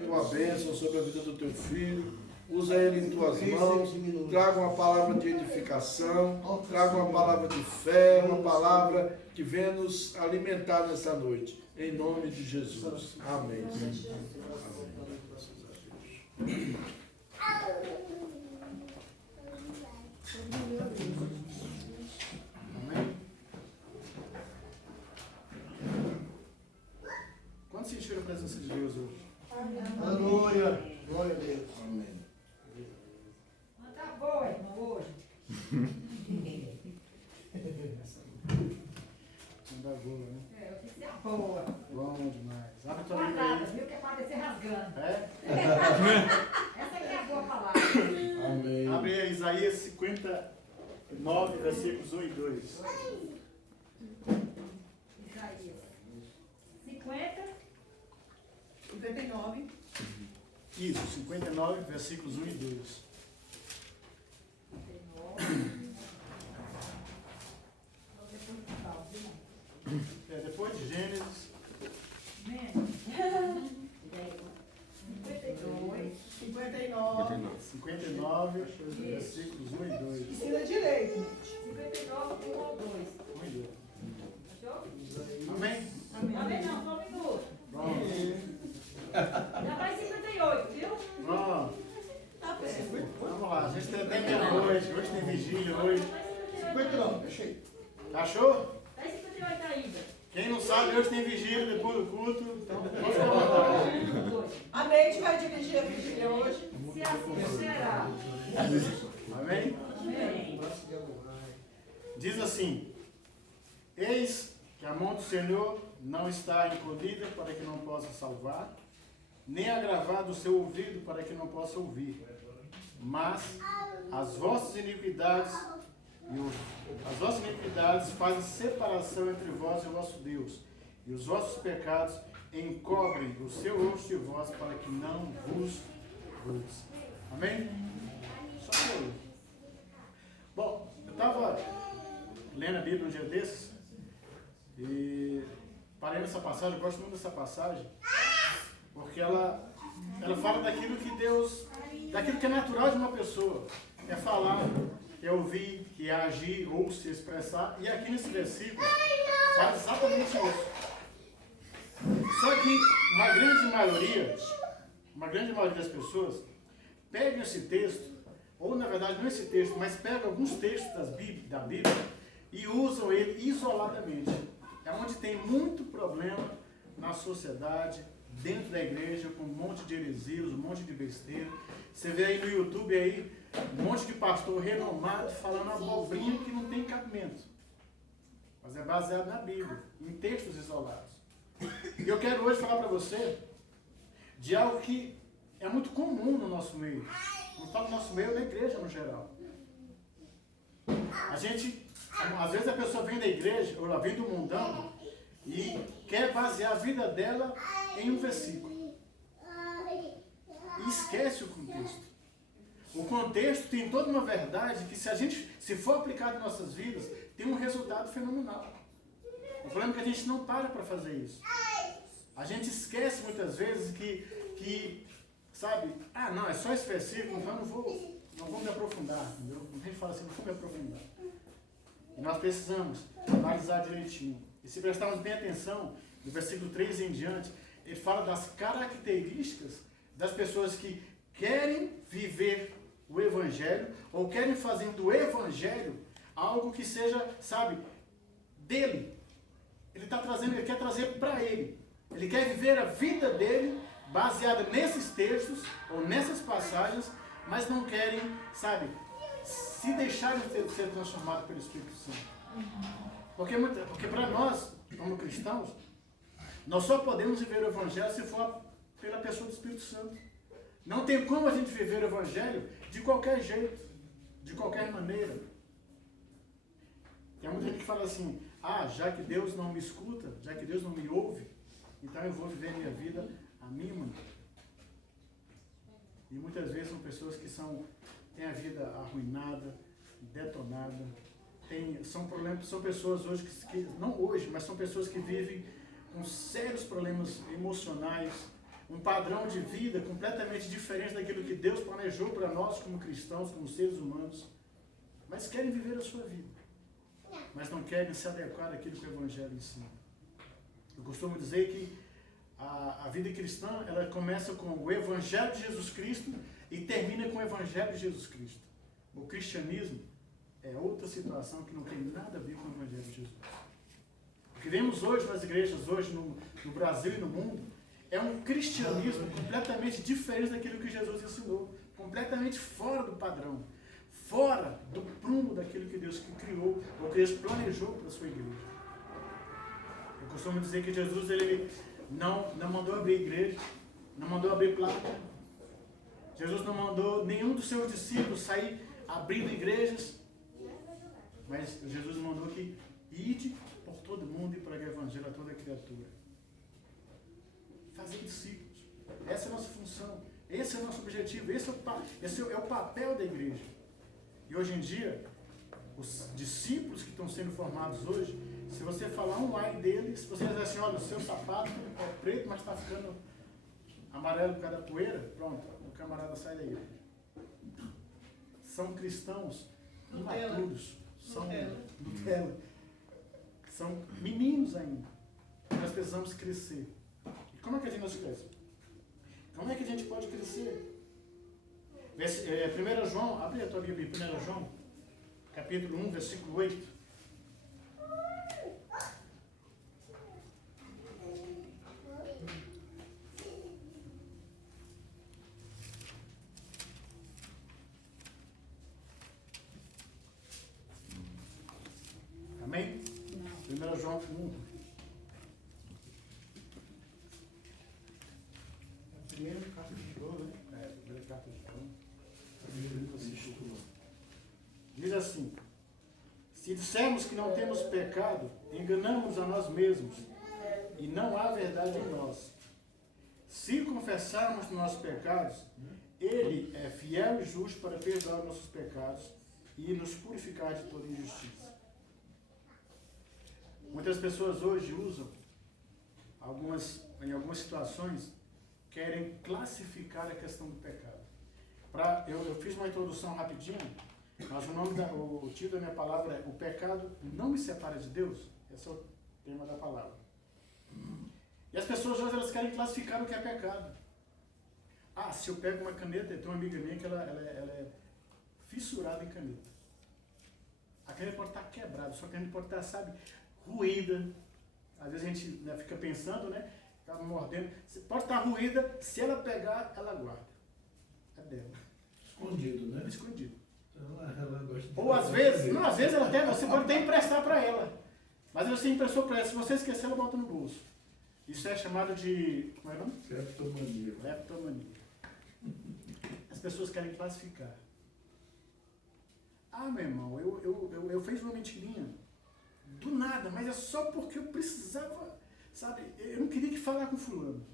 Tua bênção sobre a vida do teu filho, usa ele em tuas mãos, traga uma palavra de edificação, traga uma palavra de fé, uma palavra que venha nos alimentar nessa noite, em nome de Jesus. Amém. Amém. Quantos sentiram a presença de Deus hoje? Aleluia. Glória a Deus. Amém. Mas tá boa, irmão, hoje. Não dá boa, né? É, eu quis ser boa. Bom demais. Abre tua Bíblia Quadrada, aí. viu? Que é pra descer rasgando. É? Essa aqui é a boa palavra. Amém. Abre aí Isaías 59, versículos 1 e 2. Isaías 50. 59. Isso, 59, versículos 1 e 2. Depois de Gênesis. Menos. 59. 59, versículos 1 e 2. Ensina direito. 59, 1 ou 2. 1 e 2. Achou? Amém? Amém não, só um minuto. Pronto. Já vai 58, viu? Pronto. Tá bem. Vamos lá. A gente tem até meia-noite. Hoje tem vigília. Hoje. 59, achei. Achou? Tá em 58 ainda. Quem não sabe, hoje tem vigília depois do culto. Então, pode ficar à vontade. A Neide vai dirigir a vigília hoje. Se assim será. Amém? Amém. Diz assim: Eis que a mão do Senhor não está encolhida para que não possa salvar, nem agravado o seu ouvido para que não possa ouvir. Mas as vossas iniquidades fazem separação entre vós e o vosso Deus, e os vossos pecados encobrem o seu rosto de vós para que não vos vos. Amém? Só por aí. Bom, eu estava lendo a Bíblia um dia desses e parei nessa passagem, eu gosto muito dessa passagem, porque ela fala daquilo que Deus, daquilo que é natural de uma pessoa, é falar, é ouvir, que é agir ou se expressar, e aqui nesse versículo faz exatamente isso. Só que uma grande maioria das pessoas pegam esse texto, ou na verdade não esse texto, mas pegam alguns textos da Bíblia e usam ele isoladamente. É onde tem muito problema na sociedade, dentro da igreja, com um monte de heresias, um monte de besteira. Você vê aí no YouTube aí, um monte de pastor renomado falando abobrinha que não tem cabimento. Mas é baseado na Bíblia, em textos isolados. E eu quero hoje falar para você de algo que é muito comum no nosso meio. Não falo no nosso meio, na igreja no geral. A gente, às vezes a pessoa vem da igreja, ou ela vem do mundão, e quer basear a vida dela em um versículo. E esquece o contexto. O contexto tem toda uma verdade que se for aplicado em nossas vidas, tem um resultado fenomenal. O problema é que a gente não para fazer isso. A gente esquece muitas vezes que sabe, não, é só esse versículo, então não vou me aprofundar. Entendeu? A gente fala assim, não vou me aprofundar. E nós precisamos analisar direitinho. E se prestarmos bem atenção, no versículo 3 em diante, ele fala das características das pessoas que querem viver o Evangelho, ou querem fazer do Evangelho algo que seja, sabe, dele. Ele quer trazer para ele. Ele quer viver a vida dele baseada nesses textos, ou nessas passagens, mas não querem, sabe, se deixarem ser transformados pelo Espírito Santo. Porque para nós, como cristãos, nós só podemos viver o Evangelho se for pela pessoa do Espírito Santo. Não tem como a gente viver o Evangelho de qualquer jeito, de qualquer maneira. Tem muita gente que fala assim, já que Deus não me escuta, já que Deus não me ouve, então eu vou viver minha vida a minha maneira. E muitas vezes são pessoas que têm a vida arruinada, detonada, são pessoas hoje não hoje, mas são pessoas que vivem com sérios problemas emocionais, um padrão de vida completamente diferente daquilo que Deus planejou para nós como cristãos, como seres humanos, mas querem viver a sua vida, mas não querem se adequar àquilo que o Evangelho ensina. Eu costumo dizer que a vida cristã, ela começa com o Evangelho de Jesus Cristo e termina com o Evangelho de Jesus Cristo. O cristianismo é outra situação que não tem nada a ver com o Evangelho de Jesus. O que vemos hoje nas igrejas, hoje no Brasil e no mundo, é um cristianismo completamente diferente daquilo que Jesus ensinou, completamente fora do padrão, fora do prumo daquilo que Deus criou, ou que Deus planejou para a sua igreja. Eu costumo dizer que Jesus, ele não mandou abrir igreja, não mandou abrir placa. Jesus não mandou nenhum dos seus discípulos sair abrindo igrejas, mas Jesus mandou que ide por todo mundo e pregue o evangelho a toda criatura. Fazer discípulos. Essa é a nossa função, esse é o nosso objetivo, esse é o papel da igreja. E hoje em dia, os discípulos que estão sendo formados hoje, se você falar um ai deles, se você dizer assim, olha, o seu sapato é preto, mas está ficando amarelo por causa da poeira, pronto, o camarada sai da igreja. São cristãos imaturos, são Nutella, são meninos ainda. Nós precisamos crescer. E como é que a gente cresce? Como é que a gente pode crescer? 1 João, abre a tua Bíblia, 1 João, capítulo 1, versículo 8. Amém? 1 João 1. Primeira carta de João, né? Primeira carta de João. Diz assim: se dissermos que não temos pecado, enganamos a nós mesmos, e não há verdade em nós. Se confessarmos nossos pecados, Ele é fiel e justo para perdoar nossos pecados e nos purificar de toda injustiça. Muitas pessoas hoje usam, em algumas situações, querem classificar a questão do pecado. Eu fiz uma introdução rapidinho, mas o título da minha palavra é O Pecado Não Me Separa de Deus. Esse é o tema da palavra. E as pessoas hoje elas querem classificar o que é pecado. Ah, se eu pego uma caneta, tem uma amiga minha que ela é fissurada em caneta. A caneta pode estar quebrada, só que a caneta pode estar, sabe, ruída. Às vezes a gente fica pensando, né? Fica mordendo. Pode estar ruída, se ela pegar, ela guarda. É dela. Escondido, né? Escondido. Ela gosta de Ou às vezes você pode até emprestar para ela. Mas você emprestou para ela, se você esquecer, ela bota no bolso. Isso é chamado de, como é o nome? Cleptomania. Cleptomania. As pessoas querem classificar. Ah, meu irmão, eu fiz uma mentirinha. Do nada, mas é só porque eu precisava, sabe? Eu não queria que falar com fulano.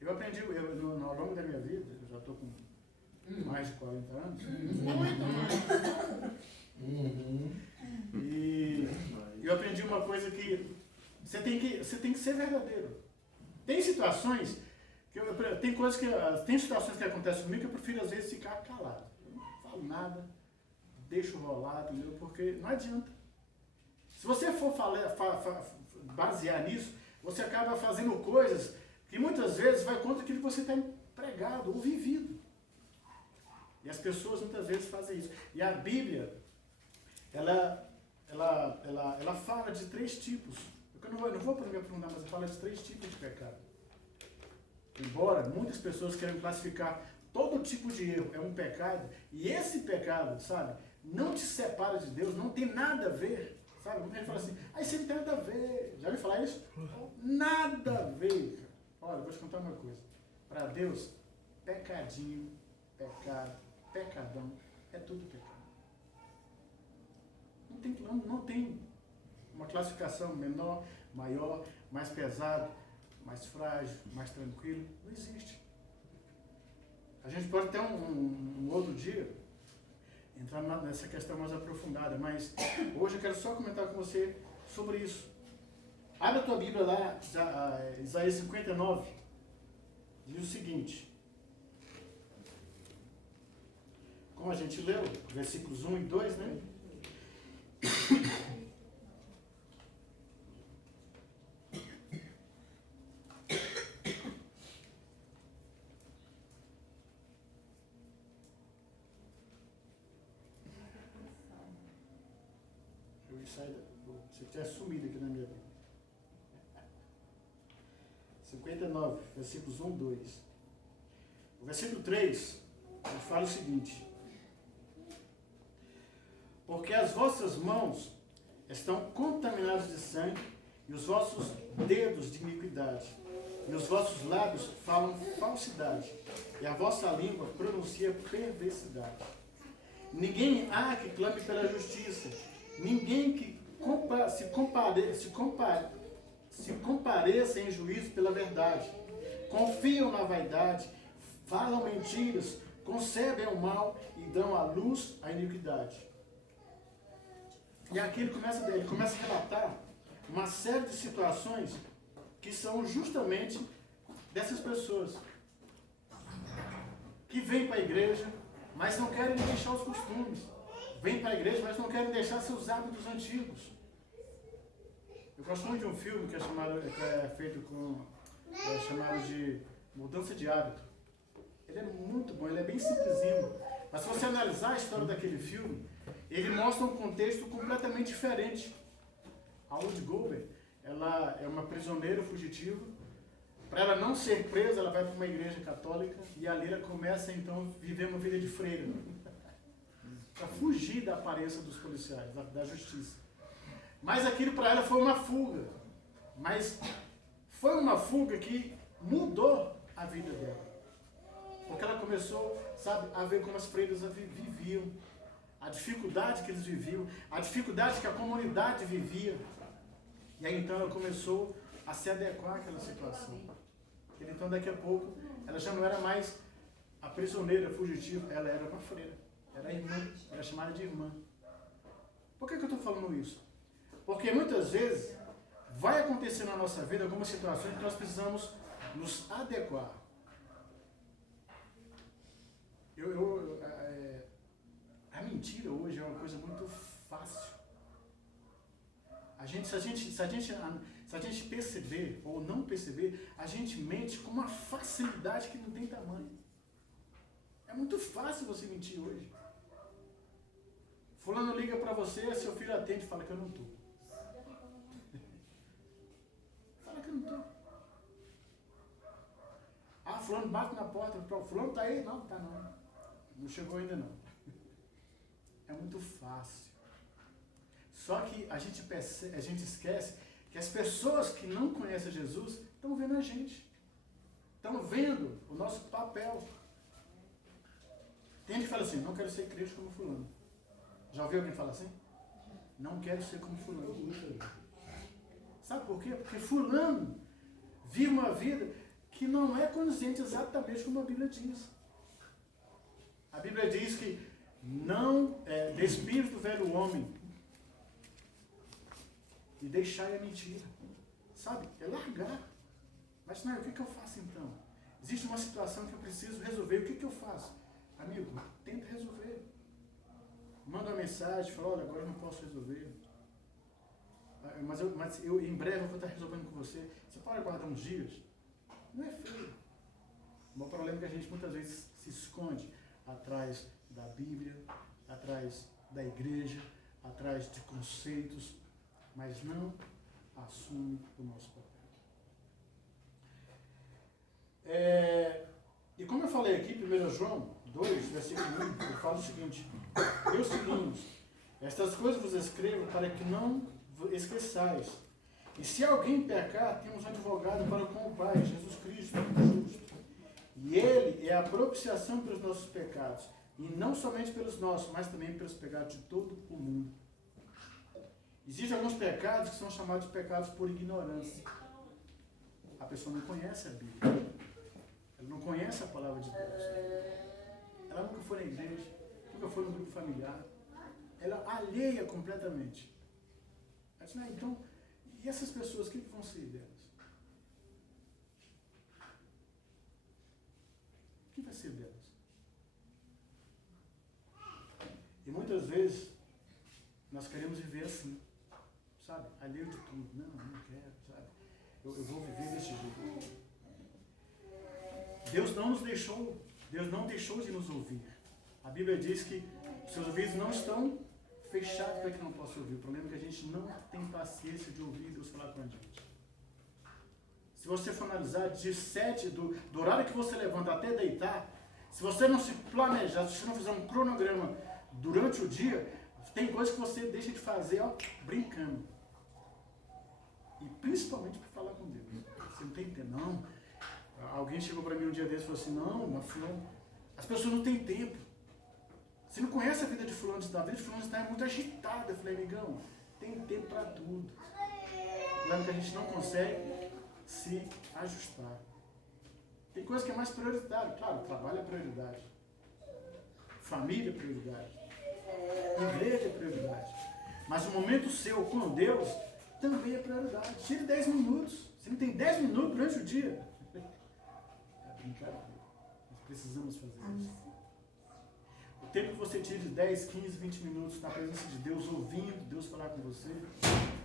Eu aprendi, ao longo da minha vida, eu já estou com mais de 40 anos. E eu aprendi uma coisa que você tem que ser verdadeiro. Tem situações tem situações que acontecem comigo que eu prefiro às vezes ficar calado. Eu não falo nada, deixo rolar, entendeu? Porque não adianta. Se você for basear nisso, você acaba fazendo coisas que muitas vezes vai contra aquilo que você tem pregado ou vivido. E as pessoas muitas vezes fazem isso. E a Bíblia, ela fala de 3 tipos. Eu não vou me aprofundar, mas fala de 3 tipos de pecado. Embora muitas pessoas queiram classificar todo tipo de erro é um pecado, e esse pecado, sabe, não te separa de Deus, não tem nada a ver. Sabe, muita gente fala assim, isso não tem nada a ver. Já ouviu falar isso? Nada a ver, cara. Olha, eu vou te contar uma coisa. Para Deus, pecadinho, pecado, pecadão, é tudo pecado. Não tem uma classificação menor, maior, mais pesado, mais frágil, mais tranquilo. Não existe. A gente pode ter um outro dia entrar nessa questão mais aprofundada, mas hoje eu quero só comentar com você sobre isso. Abre a tua Bíblia lá, Isaías 59, diz o seguinte. Como a gente leu, versículos 1 e 2, né? Você tinha sumido aqui na minha Bíblia. 59, versículos 1 e 2. O versículo 3, ele fala o seguinte: porque as vossas mãos estão contaminadas de sangue, e os vossos dedos de iniquidade, e os vossos lábios falam falsidade, e a vossa língua pronuncia perversidade. Ninguém há que clame pela justiça, ninguém que se compareça em juízo pela verdade. Confiam na vaidade, falam mentiras, concebem o mal e dão à luz a iniquidade. E aqui ele começa a relatar uma série de situações que são justamente dessas pessoas que vêm para a igreja, mas não querem deixar os costumes. Vêm para a igreja, mas não querem deixar seus hábitos antigos. Eu gosto muito de um filme que é feito com... chamado de Mudança de Hábito. Ele é muito bom, ele é bem simplesinho. Mas se você analisar a história daquele filme, ele mostra um contexto completamente diferente. A Ruth Goldberg, ela é uma prisioneira fugitiva. Para ela não ser presa, ela vai para uma igreja católica e ali ela começa então a viver uma vida de freira. Para fugir da aparência dos policiais, da justiça. Mas aquilo para ela foi uma fuga. Mas foi uma fuga que mudou a vida dela. Porque ela começou, sabe, a ver como as freiras viviam. A dificuldade que eles viviam. A dificuldade que a comunidade vivia. E aí então ela começou a se adequar àquela situação. Então daqui a pouco ela já não era mais a prisioneira fugitiva, ela era uma freira. Era irmã, era chamada de irmã. Por que eu estou falando isso? Porque muitas vezes vai acontecer na nossa vida algumas situações que nós precisamos nos adequar. A mentira hoje é uma coisa muito fácil. Se a gente perceber ou não perceber, a gente mente com uma facilidade que não tem tamanho. É muito fácil você mentir hoje. Fulano liga para você, seu filho atende e fala que eu não estou. Fala que eu não estou. Ah, fulano bate na porta, fulano está aí? Não, está não. Não chegou ainda não. É muito fácil. Só que a gente esquece que as pessoas que não conhecem Jesus estão vendo a gente. Estão vendo o nosso papel. Tem gente que fala assim, não quero ser crente como fulano. Já ouviu alguém falar assim? Não quero ser como fulano. Sabe por quê? Porque fulano vive uma vida que não é condizente exatamente como a Bíblia diz. A Bíblia diz que não despir do velho homem e deixar a mentira. Sabe? É largar. Mas não, o que eu faço então? Existe uma situação que eu preciso resolver. O que eu faço? Amigo, tenta resolver. Manda uma mensagem, fala, olha, agora eu não posso resolver. Mas eu em breve eu vou estar resolvendo com você. Você pode aguardar uns dias? Não é feio. O problema é que a gente muitas vezes se esconde atrás da Bíblia, atrás da igreja, atrás de conceitos, mas não assume o nosso papel. E como eu falei aqui, 1 João 2, versículo 1, ele fala o seguinte: meus filhinhos, estas coisas vos escrevo para que não esqueçais. E se alguém pecar, temos um advogado para com o Pai, Jesus Cristo, justo. E Ele é a propiciação pelos nossos pecados. E não somente pelos nossos, mas também pelos pecados de todo o mundo. Existem alguns pecados que são chamados de pecados por ignorância. A pessoa não conhece a Bíblia. Ela não conhece a palavra de Deus. Ela nunca foi na igreja, nunca foi no grupo familiar. Ela alheia completamente. Então, E essas pessoas, o que vão ser delas? O que vai ser delas? E muitas vezes, nós queremos viver assim, sabe? Alheio de tudo. Não, não quero, sabe? Eu vou viver desse jeito. Deus não deixou de nos ouvir. A Bíblia diz que os seus ouvidos não estão fechados para que não possa ouvir. O problema é que a gente não tem paciência de ouvir Deus falar com a gente. Se você for analisar, do horário que você levanta até deitar, se você não se planejar, se você não fizer um cronograma durante o dia, tem coisas que você deixa de fazer, ó, brincando. E principalmente para falar com Deus. Você não tem tempo, não. Alguém chegou para mim um dia desses e falou assim, não, as pessoas não têm tempo. Você não conhece a vida de fulano de tal, a vida de fulano de tal é muito agitada. Eu falei, amigão, tem tempo para tudo. O problema é que a gente não consegue se ajustar. Tem coisa que é mais prioritária. Claro, trabalho é prioridade. Família é prioridade. Igreja é prioridade. Mas o momento seu com Deus também é prioridade. Tire 10 minutos. Você não tem 10 minutos durante o dia. É brincadeira. Nós precisamos fazer isso. O tempo que você tira de 10, 15, 20 minutos na presença de Deus, ouvindo Deus falar com você,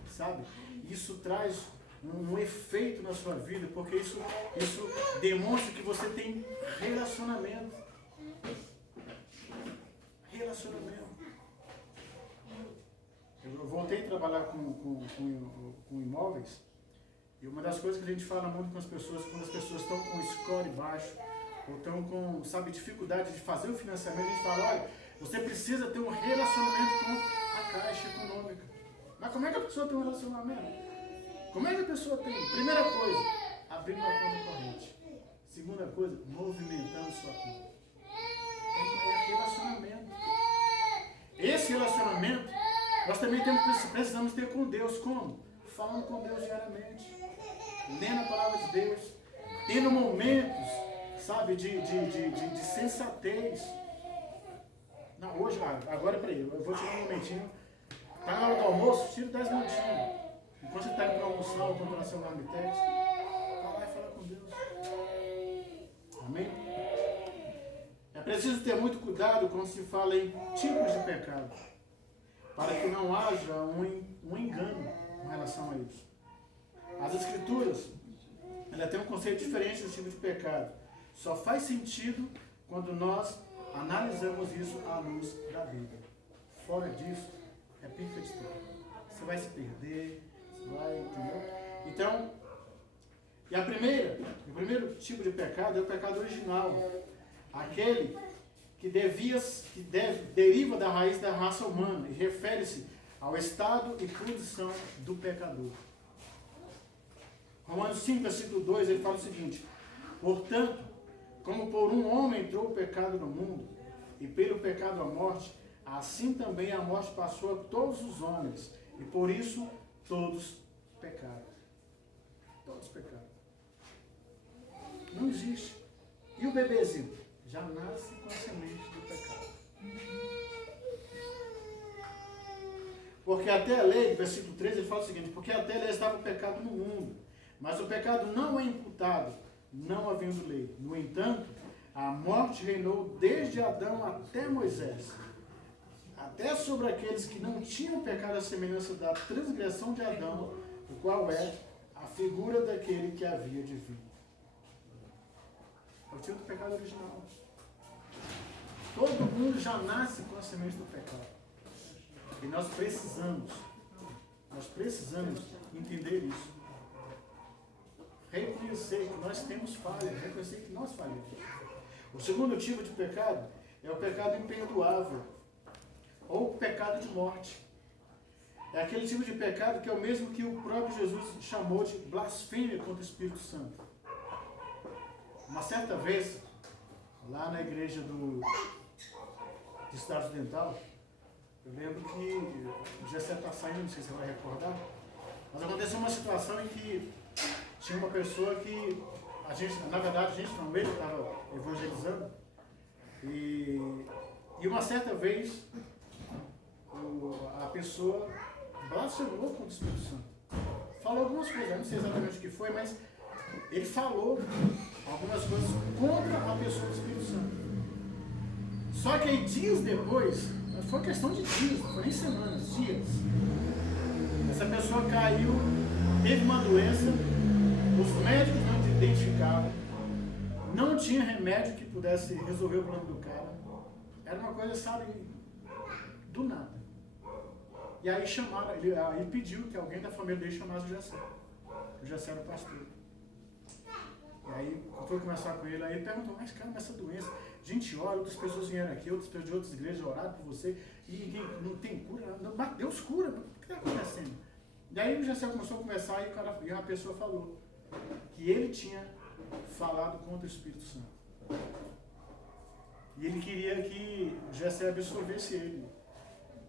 sabe? Isso traz um efeito na sua vida, porque isso demonstra que você tem relacionamento. Eu voltei a trabalhar com imóveis, e uma das coisas que a gente fala muito com as pessoas, quando as pessoas estão com o score baixo, ou estão com, sabe, dificuldade de fazer o financiamento, a gente fala, olha, você precisa ter um relacionamento com a Caixa Econômica. Mas como é que a pessoa tem um relacionamento? Como é que a pessoa tem? Primeira coisa, abrindo uma conta corrente. Segunda coisa, movimentando sua conta. É relacionamento. Esse relacionamento, nós também precisamos ter com Deus. Como? Falando com Deus diariamente. Lendo a palavra de Deus. Tendo momentos, sabe, de sensatez. Não, hoje, agora, peraí, eu vou tirar um momentinho. Está na hora do almoço, tira 10 minutinhos. Enquanto você está indo para almoçar ou para o seu marmitex, vai lá e fala com Deus. Amém? É preciso ter muito cuidado quando se fala em tipos de pecado, para que não haja um engano com relação a isso. As Escrituras, ela tem um conceito diferente do tipo de pecado. Só faz sentido quando nós analisamos isso à luz da Bíblia. Fora disso, é pica de tudo. Você vai se perder, você vai, entendeu? Então, o primeiro tipo de pecado é o pecado original. Aquele que deriva da raiz da raça humana e refere-se ao estado e condição do pecador. Romanos 5, versículo 2, ele fala o seguinte: portanto, como por um homem entrou o pecado no mundo, e pelo pecado a morte, assim também a morte passou a todos os homens, e por isso todos pecaram. Todos pecaram. Não existe. E o bebezinho? Já nasce com a semente do pecado. Porque até a lei, versículo 13, ele fala o seguinte: porque até a lei estava o pecado no mundo, mas o pecado não é imputado, não havendo lei. No entanto, a morte reinou desde Adão até Moisés, até sobre aqueles que não tinham pecado, a semelhança da transgressão de Adão, o qual é a figura daquele que havia de vir. É o tipo do pecado original. Todo mundo já nasce com a semente do pecado. E nós precisamos entender isso. Reconhecer que nós temos falhas, reconhecer que nós falhamos. O segundo tipo de pecado é o pecado imperdoável, ou o pecado de morte. É aquele tipo de pecado que é o mesmo que o próprio Jesus chamou de blasfêmia contra o Espírito Santo. Uma certa vez, lá na igreja do Estado Ocidental, eu lembro que o Gessé está saindo, não sei se você vai recordar, mas aconteceu uma situação em que tinha uma pessoa que ele estava evangelizando, e uma certa vez a pessoa blasfemou contra o Espírito Santo, falou algumas coisas, eu não sei exatamente o que foi, mas ele falou algumas coisas contra a pessoa do Espírito Santo. Só que aí dias depois, foi questão de dias, não foi nem semanas, dias. Essa pessoa caiu, teve uma doença, os médicos não identificavam, não tinha remédio que pudesse resolver o problema do cara. Era uma coisa, sabe, do nada. E aí chamaram, ele pediu que alguém da família dele chamasse o Jessé. O Jessé era o pastor. E aí foi conversar com ele, aí ele perguntou, mas cara, essa doença, gente ora, outras pessoas vieram aqui, outras pessoas de outras igrejas oraram por você, e ninguém, não tem cura, não, mas Deus cura, o que está acontecendo? E aí o Jessé começou a conversar e a pessoa falou que ele tinha falado contra o Espírito Santo. E ele queria que o Jessé absorvesse ele.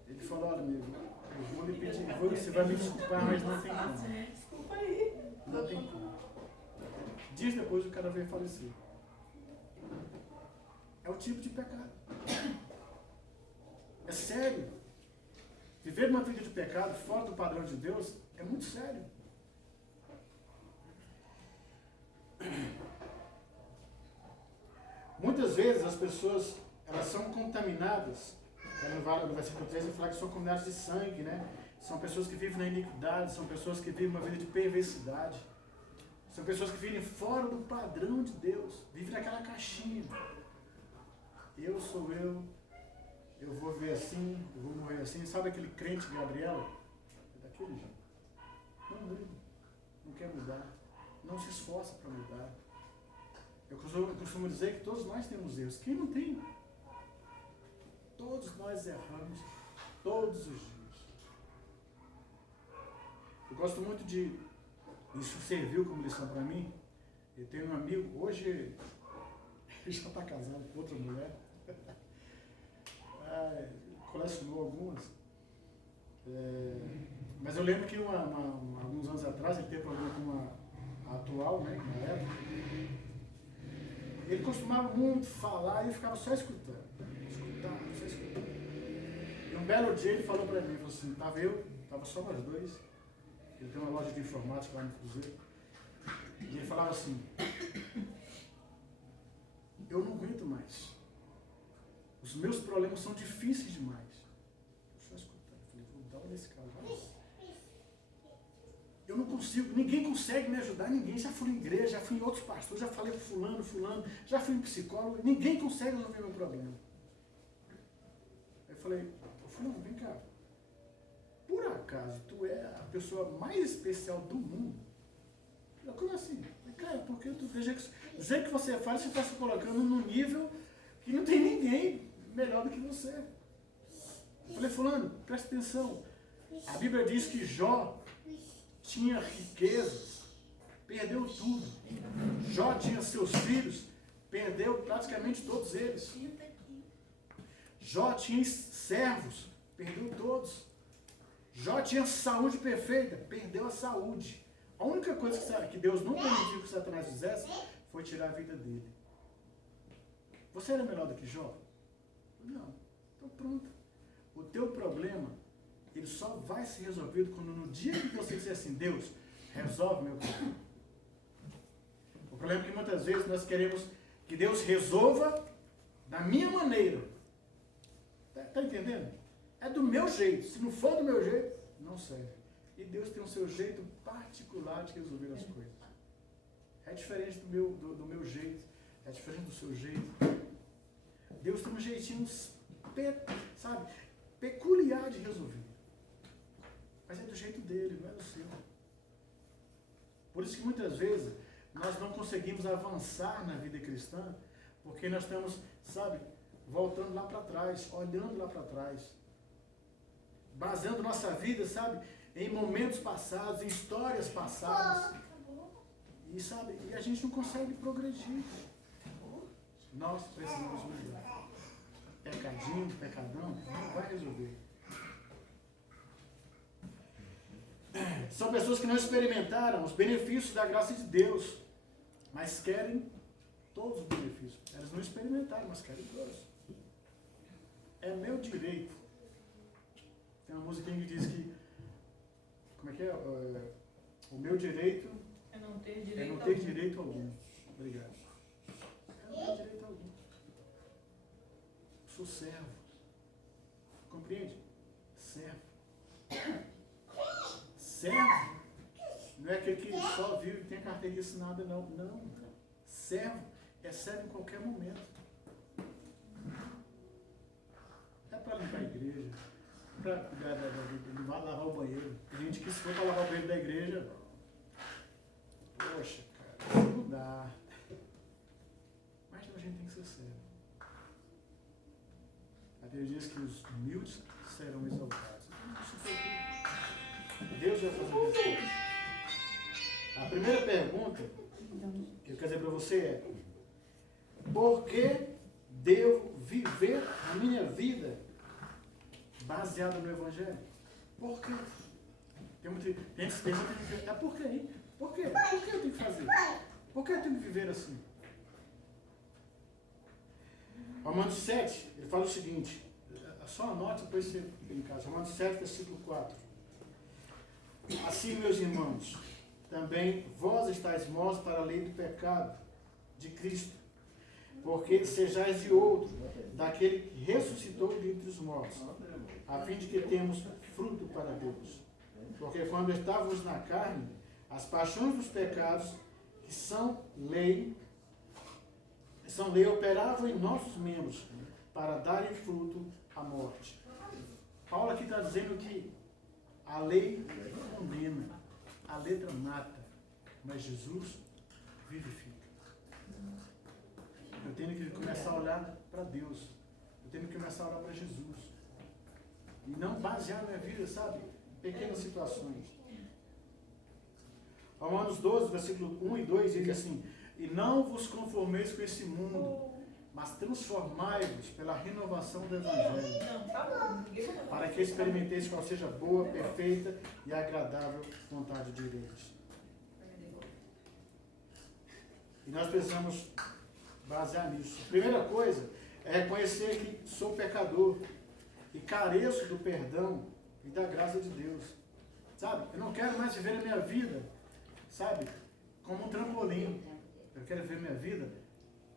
Ele falou, olha amigo, eu vou lhe pedir, você vai me desculpar, mas não tem como. Desculpa aí. Não tem como. Dias depois o cara veio falecer. É o tipo de pecado. É sério. Viver uma vida de pecado fora do padrão de Deus é muito sério. Muitas vezes as pessoas, elas são contaminadas, no versículo 3 ele fala que são contaminadas de sangue, né? São pessoas que vivem na iniquidade, são pessoas que vivem uma vida de perversidade. São pessoas que vivem fora do padrão de Deus, vivem naquela caixinha. Eu sou eu vou viver assim, eu vou morrer assim. Sabe aquele crente Gabriela? É daquele jeito. Não muda, não quer mudar, não se esforça para mudar. Eu costumo dizer que todos nós temos erros. Quem não tem? Todos nós erramos, todos os dias. Eu gosto muito de... Isso serviu como lição para mim. Eu tenho um amigo, hoje ele já está casado com outra mulher. Colecionou algumas. Mas eu lembro que alguns anos atrás ele teve problema com uma atual, né, na época. Ele costumava muito falar e eu ficava só escutando. Só escutando. E um belo dia ele falou para mim, falou assim, estava só nós dois. Ele tem uma loja de informática lá no Cruzeiro. E ele falava assim, eu não aguento mais. Os meus problemas são difíceis demais. Eu só escutando. Eu falei, vou dar uma nesse cara. Vai. Eu não consigo, ninguém consegue me ajudar, ninguém. Já fui em igreja, já fui em outros pastores, já falei com fulano, já fui em psicólogo, ninguém consegue resolver meu problema. Eu falei, fulano, vem cá. Por acaso tu é a pessoa mais especial do mundo? Eu, como assim? Cara, porque tu, do jeito que você faz, você está se colocando num nível que não tem ninguém melhor do que você. Eu falei, fulano, presta atenção. A Bíblia diz que Jó tinha riquezas, perdeu tudo. Jó tinha seus filhos, perdeu praticamente todos eles. Jó tinha servos, perdeu todos. Jó tinha saúde perfeita, perdeu a saúde. A única coisa que Deus não permitiu que Satanás fizesse foi tirar a vida dele. Você era melhor do que Jó? Não. Então pronto. O teu problema, ele só vai ser resolvido quando no dia que você disser assim, Deus, resolve meu problema. O problema é que muitas vezes nós queremos que Deus resolva da minha maneira. Tá entendendo? É do meu jeito. Se não for do meu jeito, não serve. E Deus tem o seu jeito particular de resolver as coisas. É diferente do meu jeito. É diferente do seu jeito. Deus tem um jeitinho, sabe, peculiar de resolver. Mas é do jeito dele, não é do seu. Por isso que muitas vezes nós não conseguimos avançar na vida cristã, porque nós estamos, sabe, voltando lá para trás, olhando lá para trás. Baseando nossa vida, sabe, em momentos passados, em histórias passadas. E, sabe, e a gente não consegue progredir. Nós precisamos mudar. Pecadinho, pecadão, não vai resolver. São pessoas que não experimentaram os benefícios da graça de Deus, mas querem todos os benefícios. Elas não experimentaram, mas querem todos. É meu direito. Tem uma musiquinha que diz que, como é que é? O meu direito É não ter é direito não ter direito algum. Obrigado. É não ter direito algum. Sou servo. Compreende? Servo. Servo não é aquele que só vive e tem a carteirinha assinada, não. Não. Servo é servo em qualquer momento. É para limpar a igreja, para cuidar lavar o banheiro. Tem gente que se for para lavar o banheiro da igreja, poxa, cara, não dá. Mas a gente tem que ser sério. A Bíblia diz que os humildes serão exaltados. Isso foi o que Deus vai fazer depois. A primeira pergunta que eu quero dizer para você é: por que devo viver a minha vida baseada no Evangelho? Por quê? Tem muita gente que pergunta, por quê? Por quê? Por que eu tenho que fazer? Por que eu tenho que viver assim? Romanos 7, ele fala o seguinte, só anote, depois você tem em casa. Romanos 7, versículo 4. Assim, meus irmãos, também vós estáis mortos para a lei do pecado de Cristo, porque sejais de outro, daquele que ressuscitou dentre os mortos, a fim de que temos fruto para Deus. Porque quando estávamos na carne, as paixões dos pecados, que são lei, operavam em nossos membros, para darem fruto à morte. Paulo aqui está dizendo que a lei condena, a letra mata, mas Jesus vivifica. Eu tenho que começar a olhar para Deus. Eu tenho que começar a olhar para Jesus. E não basear minha vida, sabe, em pequenas situações. Romanos 12, versículo 1 e 2, diz assim: e não vos conformeis com esse mundo, mas transformai-vos pela renovação do Evangelho, Não, tá bom. Ninguém vai para que experimenteis qual seja boa, perfeita e agradável vontade de Deus. E nós precisamos basear nisso. A primeira coisa é reconhecer que sou pecador e careço do perdão e da graça de Deus. Sabe? Eu não quero mais viver a minha vida, sabe, como um trampolim. Eu quero viver a minha vida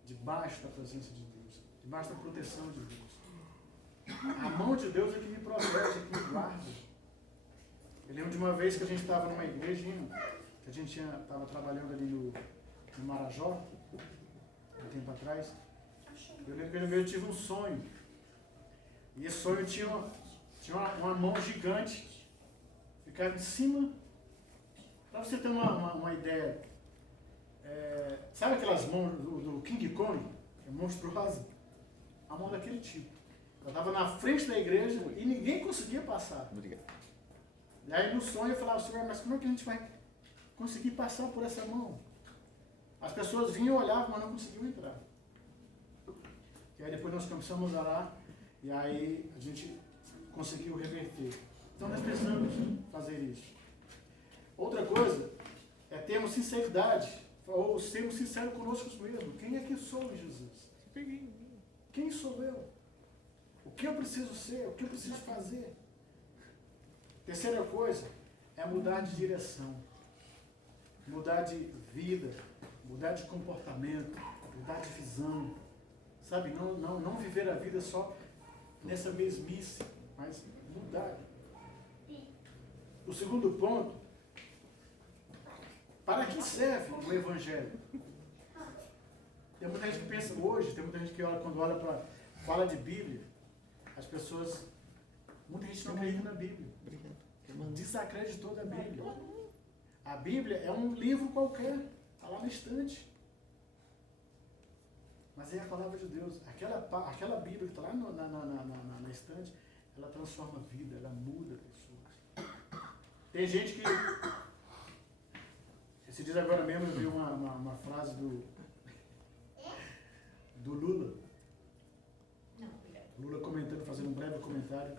debaixo da presença de Deus, debaixo da proteção de Deus. A mão de Deus é que me protege, é que me guarda. Eu lembro de uma vez que a gente estava numa igrejinha, que a gente estava trabalhando ali no Marajó, um tempo atrás. Eu lembro que eu tive um sonho. E esse sonho tinha uma mão gigante, ficava em cima. Para você ter uma ideia, sabe aquelas mãos do King Kong, que é monstruosa? A mão daquele tipo. Eu estava na frente da igreja e ninguém conseguia passar. Obrigado. E aí no sonho eu falava, Senhor, mas como é que a gente vai conseguir passar por essa mão? As pessoas vinham e olhavam, mas não conseguiam entrar. E aí depois nós começamos a orar e aí a gente conseguiu reverter. Então nós precisamos fazer isso. Outra coisa é termos sinceridade, ou sermos sinceros conosco mesmos. Quem é que sou em Jesus? Quem sou eu? O que eu preciso ser? O que eu preciso fazer? Terceira coisa é mudar de direção, mudar de vida, mudar de comportamento, mudar de visão. Sabe, não viver a vida só nessa mesmice, mas mudar. O segundo ponto, para que serve o Evangelho? Tem muita gente que pensa hoje, tem muita gente que olha, quando olha para fala de Bíblia, as pessoas, muita gente não acredita na Bíblia. Desacreditou da Bíblia. A Bíblia é um livro qualquer, está lá na estante. Mas é a palavra de Deus. Aquela Bíblia que está lá na estante, ela transforma a vida, ela muda pessoas. Tem gente que... Esses dias agora mesmo eu vi uma frase do Lula. Lula comentando, fazendo um breve comentário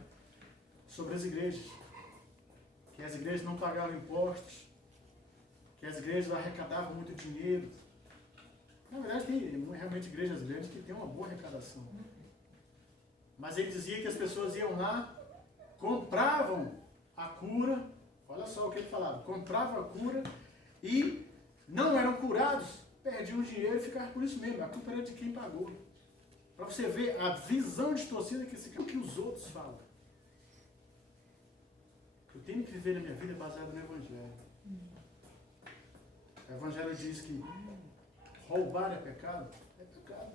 sobre as igrejas. Que as igrejas não pagavam impostos, que as igrejas arrecadavam muito dinheiro. Na verdade, tem realmente igrejas grandes que têm uma boa arrecadação. Mas ele dizia que as pessoas iam lá, compravam a cura, Olha só o que ele falava. Comprava a cura e não eram curados, perdiam dinheiro e ficavam por isso mesmo. A culpa era de quem pagou. Para você ver a visão distorcida que os outros falam. Eu tenho que viver a minha vida baseada no Evangelho. O Evangelho diz que roubar é pecado? É pecado.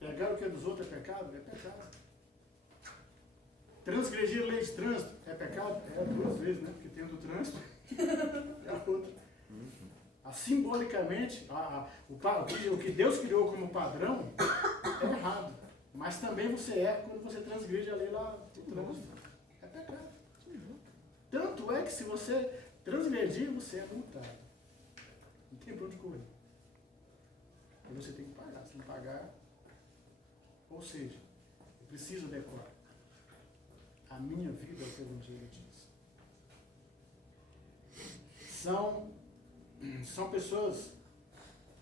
Pegar o que é dos outros é pecado? É pecado. Transgredir a lei de trânsito é pecado? É 2 vezes, né? Porque tem o do trânsito e a outra. Simbolicamente, o que Deus criou como padrão é errado. Mas também você erra quando você transgride a lei lá do trânsito. É pecado. Tanto é que se você transgredir, você é multado. Não tem pra onde correr. E você tem que pagar. Se não pagar, ou seja, eu preciso decorar. A minha vida é o que o Evangelho diz. São pessoas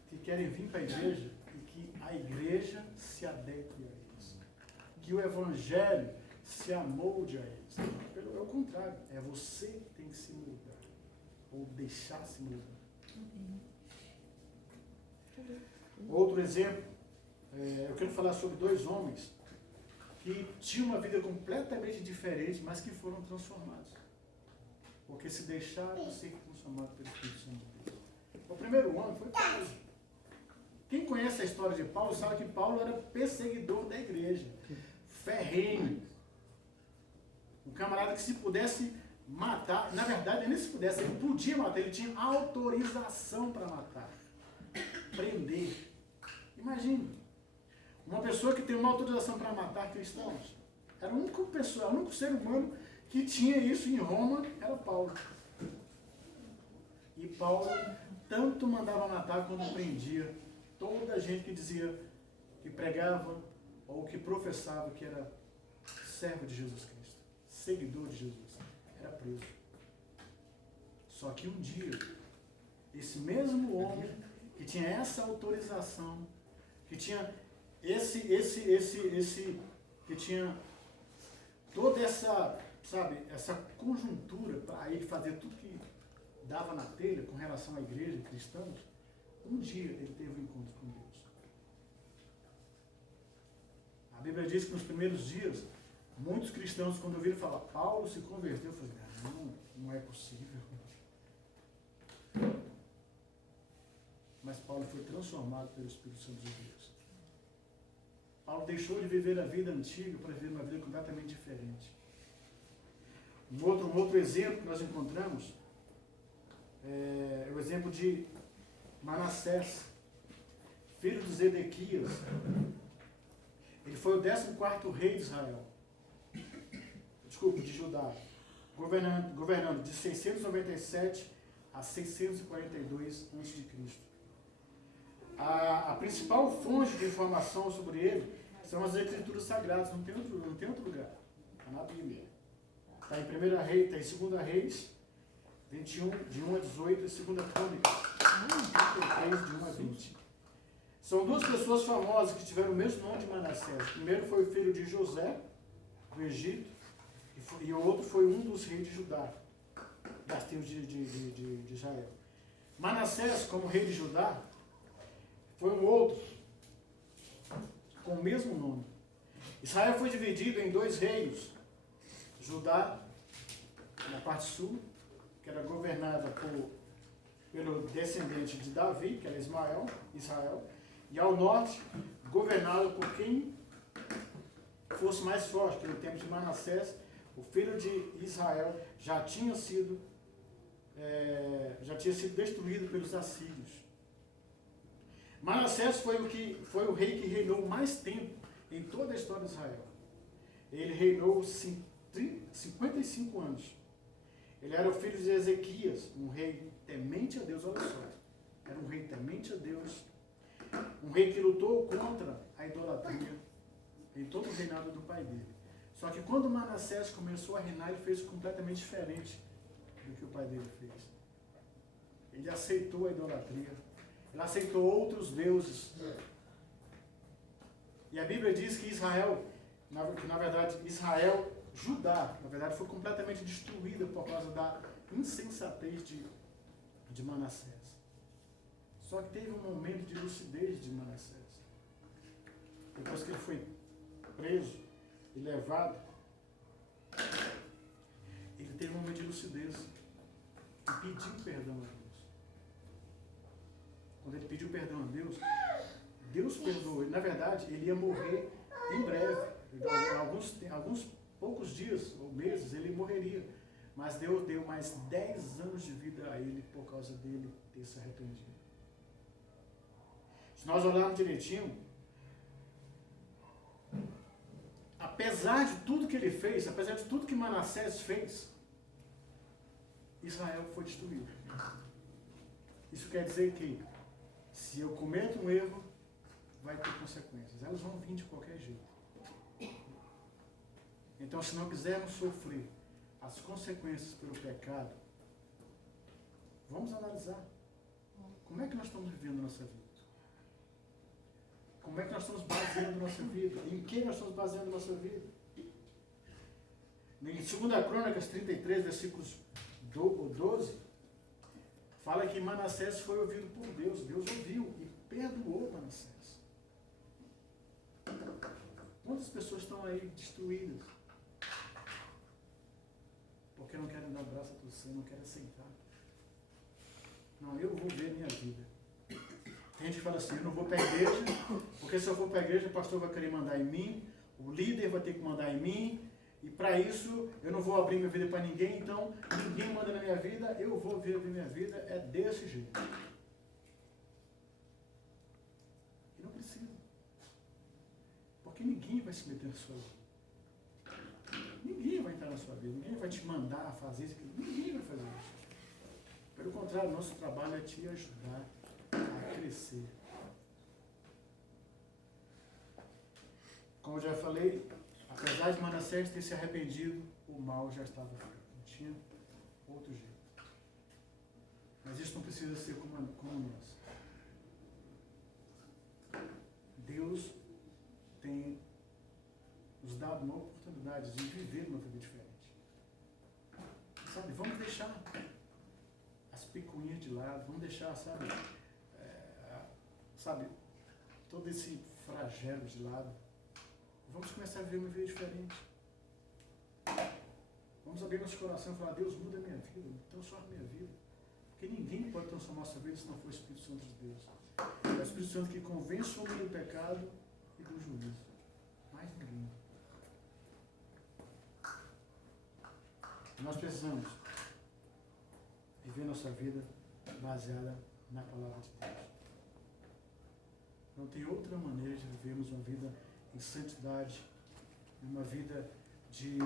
que querem vir para a igreja e que a igreja se adeque a eles. Que o Evangelho se amolde a eles. É o contrário. É você que tem que se mudar. Ou deixar se mudar. Outro exemplo, eu quero falar sobre 2 homens que tinham uma vida completamente diferente, mas que foram transformados. Porque se deixaram ser transformados pelo Espírito Santo de Deus. O primeiro homem foi Paulo. Quem conhece a história de Paulo sabe que Paulo era perseguidor da igreja. Ferrenho. Um camarada que se pudesse matar, na verdade, nem se pudesse, ele podia matar, ele tinha autorização para matar. Prender. Imagine. Uma pessoa que tem uma autorização para matar cristãos. Era a única pessoa, o único ser humano que tinha isso em Roma, era Paulo. E Paulo tanto mandava matar quando prendia toda a gente que dizia, que pregava ou que professava que era servo de Jesus Cristo, seguidor de Jesus, era preso. Só que um dia, esse mesmo homem que tinha essa autorização, que tinha que tinha toda essa, sabe, essa conjuntura para ele fazer tudo que dava na telha com relação à igreja, cristãos, um dia ele teve um encontro com Deus. A Bíblia diz que nos primeiros dias, muitos cristãos, quando ouviram falar, Paulo se converteu, eu falei, não é possível. Mas Paulo foi transformado pelo Espírito Santo de Deus. Paulo deixou de viver a vida antiga para viver uma vida completamente diferente. Um outro exemplo que nós encontramos é o exemplo de Manassés, filho de Zedequias. Ele foi o 14º rei de Israel. De Judá. Governando de 697 a 642 a.C. A principal fonte de informação sobre ele são as Escrituras Sagradas, não tem outro lugar. Está na Bíblia. Está em 1 Reis, está em 2 Reis, 21, de 1 a 18, e 2 Crônicas, 23, de 1 a 20. São 2 pessoas famosas que tiveram o mesmo nome de Manassés. O primeiro foi o filho de José, do Egito, e o outro foi um dos reis de Judá, das tribos de Israel. Manassés, como rei de Judá, foi um outro, com o mesmo nome. Israel foi dividido em 2 reinos. Judá, na parte sul, que era governada pelo descendente de Davi, que era Israel, e ao norte, governado por quem fosse mais forte, que no tempo de Manassés, o filho de Israel já tinha sido destruído pelos assírios. Manassés foi o rei que reinou mais tempo em toda a história de Israel. Ele reinou 55 anos. Ele era o filho de Ezequias, um rei temente a Deus, olha só. Era um rei temente a Deus, um rei que lutou contra a idolatria em todo o reinado do pai dele. Só que quando Manassés começou a reinar, ele fez completamente diferente do que o pai dele fez. Ele aceitou a idolatria, ele aceitou outros deuses. E a Bíblia diz que Israel Judá, na verdade, foi completamente destruída por causa da insensatez de Manassés. Só que teve um momento de lucidez de Manassés. Depois que ele foi preso e levado, ele teve um momento de lucidez e pediu perdão a Deus. Quando ele pediu perdão a Deus, Deus perdoou ele. Na verdade, ele ia morrer em breve. Em alguns poucos dias ou meses ele morreria. Mas Deus deu mais 10 anos de vida a ele por causa dele ter se arrependido. Se nós olharmos direitinho, apesar de tudo que ele fez, apesar de tudo que Manassés fez, Israel foi destruído. Isso quer dizer que se eu cometo um erro, vai ter consequências. Elas vão vir de qualquer jeito. Então, se não quisermos sofrer as consequências pelo pecado, vamos analisar como é que nós estamos vivendo a nossa vida. Como é que nós estamos baseando a nossa vida? Em que nós estamos baseando a nossa vida? Em 2 Crônicas 33, versículos 12, fala que Manassés foi ouvido por Deus. Deus ouviu e perdoou Manassés. Quantas pessoas estão aí destruídas? Porque não querem dar abraço a você, não querem aceitar. Não, eu vou ver a minha vida. Tem gente que fala assim, eu não vou para a igreja, porque se eu for para a igreja, o pastor vai querer mandar em mim, o líder vai ter que mandar em mim, e para isso eu não vou abrir minha vida para ninguém, então ninguém manda na minha vida, eu vou viver minha vida, é desse jeito. E não precisa. Porque ninguém vai se meter na sua vida. Ninguém vai entrar na sua vida, ninguém vai te mandar a fazer isso, ninguém vai fazer isso. Pelo contrário, nosso trabalho é te ajudar a crescer. Como eu já falei, apesar de Manassés ter se arrependido, o mal já estava feito. Não tinha outro jeito. Mas isso não precisa ser como nós. Deus tem nos dado uma oportunidade de viver uma vida diferente. Sabe, vamos deixar as picuinhas de lado, vamos deixar, sabe, todo esse flagelo de lado. Vamos começar a viver uma vida diferente. Vamos abrir nosso coração e falar, Deus, muda a minha vida, transforma a minha vida. Porque ninguém pode transformar a nossa vida se não for o Espírito Santo de Deus. É o Espírito Santo que convence o homem do pecado e do juízo. Mais ninguém. Nós precisamos viver nossa vida baseada na palavra de Deus. Não tem outra maneira de vivermos uma vida em santidade, uma vida de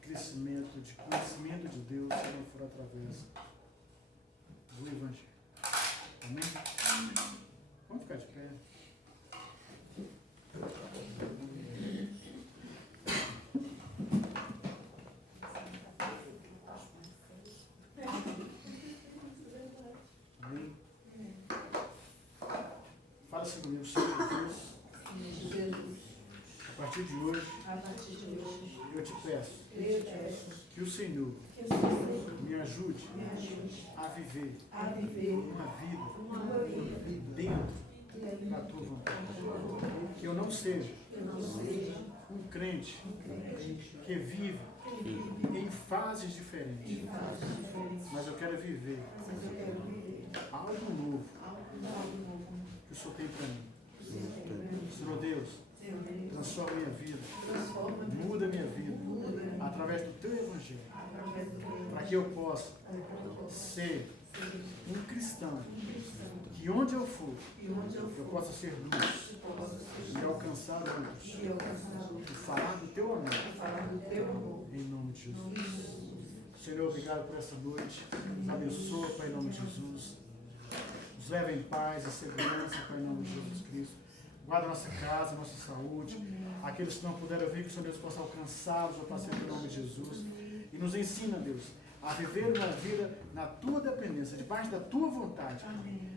crescimento, de conhecimento de Deus, se não for através do Evangelho. Amém? Vamos ficar de pé. Amém? Fala assim comigo, Senhor Jesus. A partir de hoje, eu te peço que o Senhor me ajude a viver uma vida dentro da tua vontade. Que eu não seja um crente que vive em fases diferentes, mas eu quero viver algo novo que o Senhor tem para mim. Senhor Deus, transforma minha vida, muda minha vida através do teu Evangelho, para que eu possa ser um cristão, que onde eu for, eu possa ser luz e alcançar outros, e falar do teu amor, em nome de Jesus. Senhor, obrigado por essa noite, nos abençoa, Pai, em nome de Jesus, nos leva em paz e segurança, Pai, em nome de Jesus Cristo. Guarda a nossa casa, a nossa saúde. Aqueles que não puderam vir, que o Senhor Deus possa alcançá-los, ó Pai, em nome de Jesus. E nos ensina, Deus, a viver uma vida na tua dependência, debaixo da tua vontade.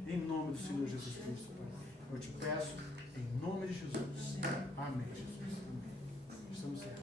Em nome do Senhor Jesus Cristo, Pai. Eu te peço, em nome de Jesus. Amém, Jesus. Amém. Estamos certos.